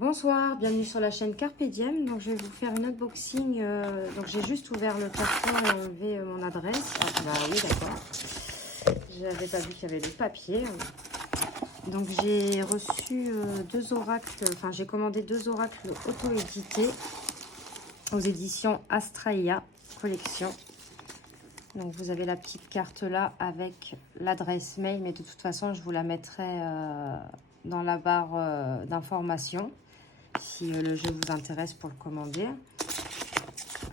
Bonsoir, bienvenue sur la chaîne Carpe Diem. Donc je vais vous faire une unboxing. Donc j'ai juste ouvert le carton et enlevé mon adresse. Ah bah oui, d'accord. J'avais pas vu qu'il y avait le papier. Donc j'ai reçu deux oracles, enfin j'ai commandé deux oracles auto-édités aux éditions Astraea Collection. Donc vous avez la petite carte là avec l'adresse mail, mais de toute façon je vous la mettrai dans la barre d'informations si le jeu vous intéresse pour le commander.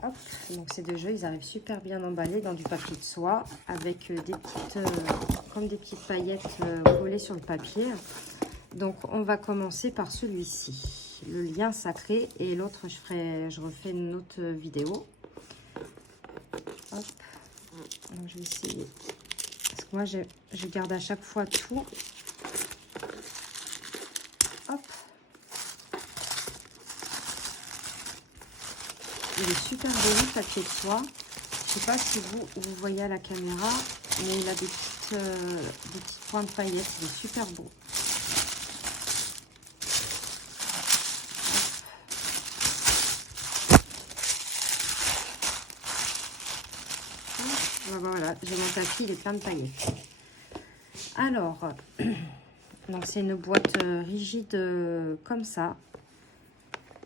Hop, donc ces deux jeux, ils arrivent super bien emballés dans du papier de soie avec des petites, comme des petites paillettes collées sur le papier. Donc on va commencer par celui-ci, le lien sacré, et l'autre je refais une autre vidéo. Hop. Donc je vais essayer, parce que moi je garde à chaque fois tout. Hop. Il est super joli, papier de soie. Je sais pas si vous voyez à la caméra, mais il a des petites points de paillettes. Il est super beau. Voilà, j'ai mon tapis, il est plein de paillettes. Alors, donc c'est une boîte rigide comme ça.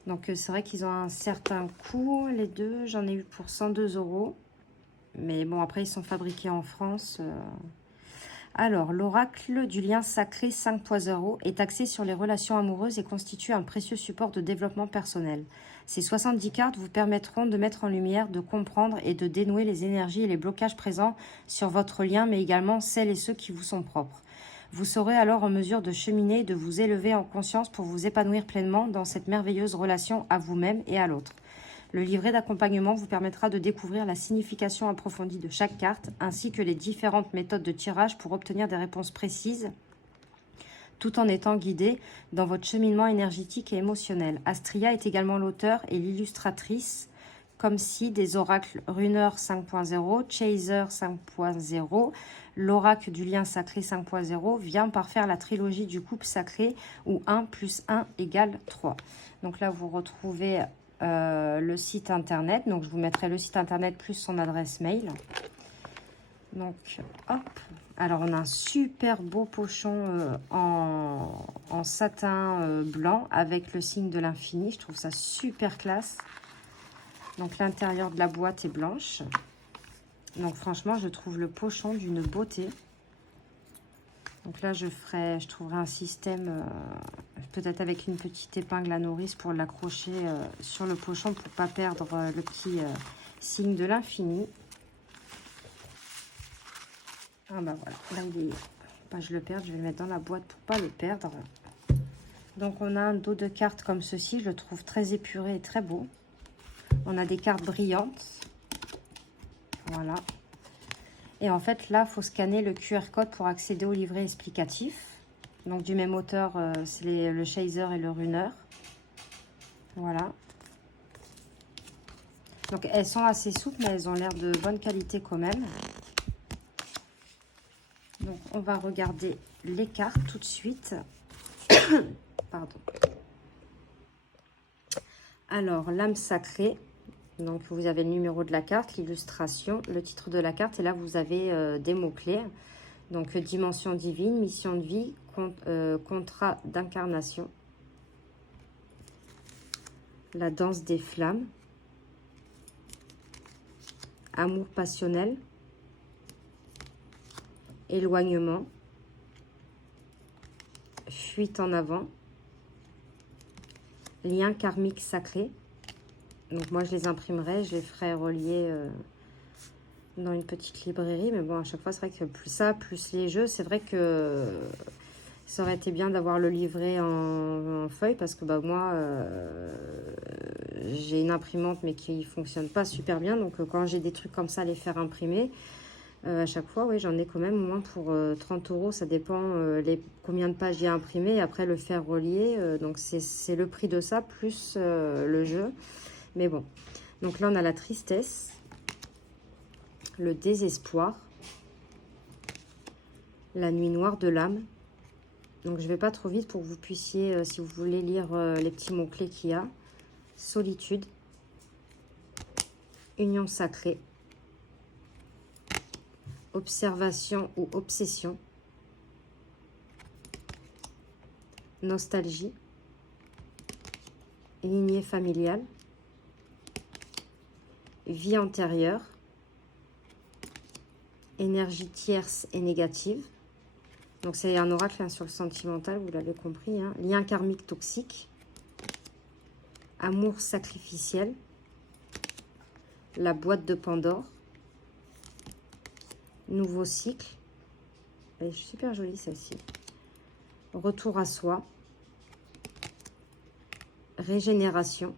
Donc c'est vrai qu'ils ont un certain coût, les deux. J'en ai eu pour 102 €. Mais bon, après ils sont fabriqués en France. Alors, l'oracle du lien sacré 5.0 est axé sur les relations amoureuses et constitue un précieux support de développement personnel. Ces 70 cartes vous permettront de mettre en lumière, de comprendre et de dénouer les énergies et les blocages présents sur votre lien, mais également celles et ceux qui vous sont propres. Vous serez alors en mesure de cheminer et de vous élever en conscience pour vous épanouir pleinement dans cette merveilleuse relation à vous-même et à l'autre. Le livret d'accompagnement vous permettra de découvrir la signification approfondie de chaque carte, ainsi que les différentes méthodes de tirage pour obtenir des réponses précises, tout en étant guidé dans votre cheminement énergétique et émotionnel. Astria est également l'auteur et l'illustratrice, comme si des oracles Runner 5.0, Chaser 5.0, l'oracle du lien sacré 5.0 vient par faire la trilogie du couple sacré où 1 + 1 = 3. Donc là, vous retrouvez le site internet. Donc je vous mettrai le site internet plus son adresse mail. Donc hop, alors on a un super beau pochon en satin blanc avec le signe de l'infini. Je trouve ça super classe. Donc l'intérieur de la boîte est blanche. Donc franchement, je trouve le pochon d'une beauté. Donc là, je trouverai un système, peut-être avec une petite épingle à nourrice pour l'accrocher sur le pochon pour ne pas perdre le petit signe de l'infini. Ah bah voilà, là il est, pas je le perds, je vais le mettre dans la boîte pour pas le perdre. Donc on a un dos de cartes comme ceci, je le trouve très épuré et très beau. On a des cartes brillantes. Voilà. Et en fait, là, il faut scanner le QR code pour accéder au livret explicatif. Donc, du même auteur, c'est le Chaser et le Runner. Voilà. Donc, elles sont assez souples, mais elles ont l'air de bonne qualité quand même. Donc, on va regarder les cartes tout de suite. Pardon. Alors, l'âme sacrée. Donc, vous avez le numéro de la carte, l'illustration, le titre de la carte. Et là, vous avez des mots-clés. Donc, dimension divine, mission de vie, contrat d'incarnation. La danse des flammes. Amour passionnel. Éloignement. Fuite en avant. Lien karmique sacré. Donc moi, je les imprimerai, je les ferai relier dans une petite librairie. Mais bon, à chaque fois, c'est vrai que plus ça, plus les jeux, c'est vrai que ça aurait été bien d'avoir le livret en feuille. Parce que bah, moi, j'ai une imprimante, mais qui ne fonctionne pas super bien. Donc quand j'ai des trucs comme ça, les faire imprimer, à chaque fois, oui, j'en ai quand même au moins pour 30 €. Ça dépend combien de pages j'ai imprimé. Et après, le faire relier. Donc c'est le prix de ça, plus le jeu. Mais bon, donc là, on a la tristesse, le désespoir, la nuit noire de l'âme, Donc, je ne vais pas trop vite pour que vous puissiez, si vous voulez lire les petits mots-clés qu'il y a. Solitude. Union sacrée. Observation ou obsession. Nostalgie. Lignée familiale. Vie antérieure. Énergie tierce et négative. Donc, c'est un oracle hein, sur le sentimental, vous l'avez compris. Hein. Lien karmique toxique. Amour sacrificiel. La boîte de Pandore. Nouveau cycle. Elle est super jolie, celle-ci. Retour à soi. Régénération.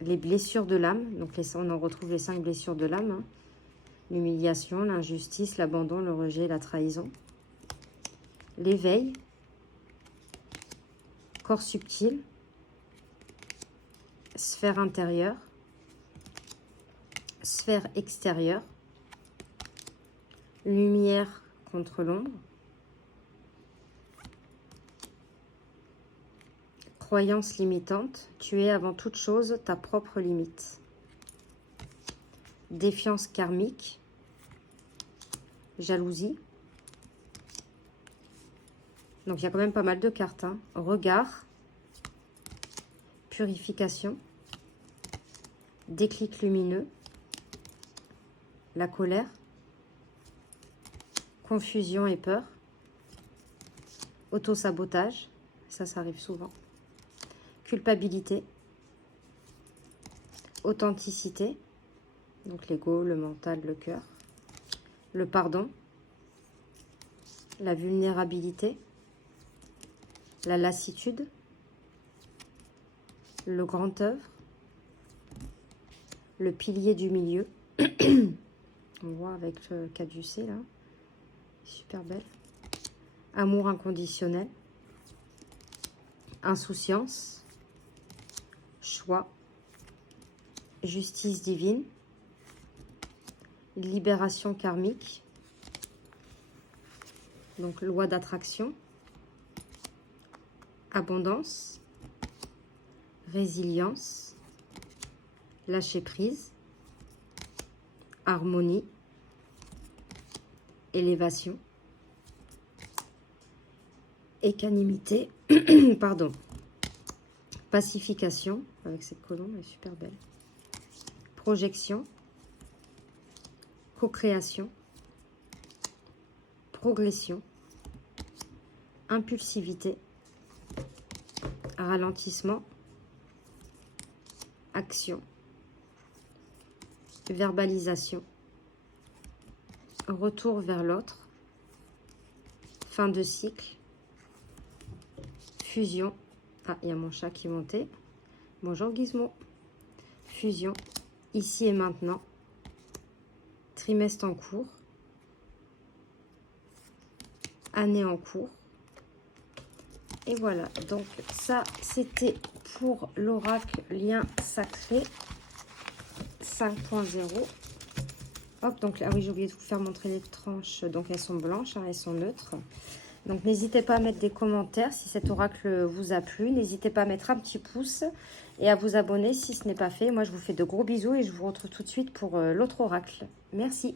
Les blessures de l'âme. Donc, on en retrouve les 5 blessures de l'âme. Hein. L'humiliation, l'injustice, l'abandon, le rejet, la trahison. L'éveil, corps subtil, sphère intérieure, sphère extérieure, lumière contre l'ombre, croyance limitante, tu es avant toute chose ta propre limite, défiance karmique, jalousie. Donc, il y a quand même pas mal de cartes. Hein. Regard, purification, déclic lumineux, la colère, confusion et peur, autosabotage, ça arrive souvent, culpabilité, authenticité, donc l'ego, le mental, le cœur, le pardon, la vulnérabilité, la lassitude, le grand œuvre, le pilier du milieu. On voit avec le caducé là, super belle. Amour inconditionnel, insouciance, choix, justice divine, libération karmique, donc loi d'attraction, abondance, résilience, lâcher prise, harmonie, élévation, équanimité, pardon, pacification, avec cette colombe, elle est super belle, projection, co-création, progression, impulsivité, ralentissement, action, verbalisation, retour vers l'autre, fin de cycle, fusion. Ah, il y a mon chat qui montait. Bonjour Gizmo. Fusion, ici et maintenant, trimestre en cours, année en cours. Et voilà, donc ça c'était pour l'oracle lien sacré 5.0. Hop, donc ah oui, j'ai oublié de vous faire montrer les tranches, donc elles sont blanches, hein, elles sont neutres. Donc n'hésitez pas à mettre des commentaires si cet oracle vous a plu, n'hésitez pas à mettre un petit pouce et à vous abonner si ce n'est pas fait. Moi je vous fais de gros bisous et je vous retrouve tout de suite pour l'autre oracle. Merci.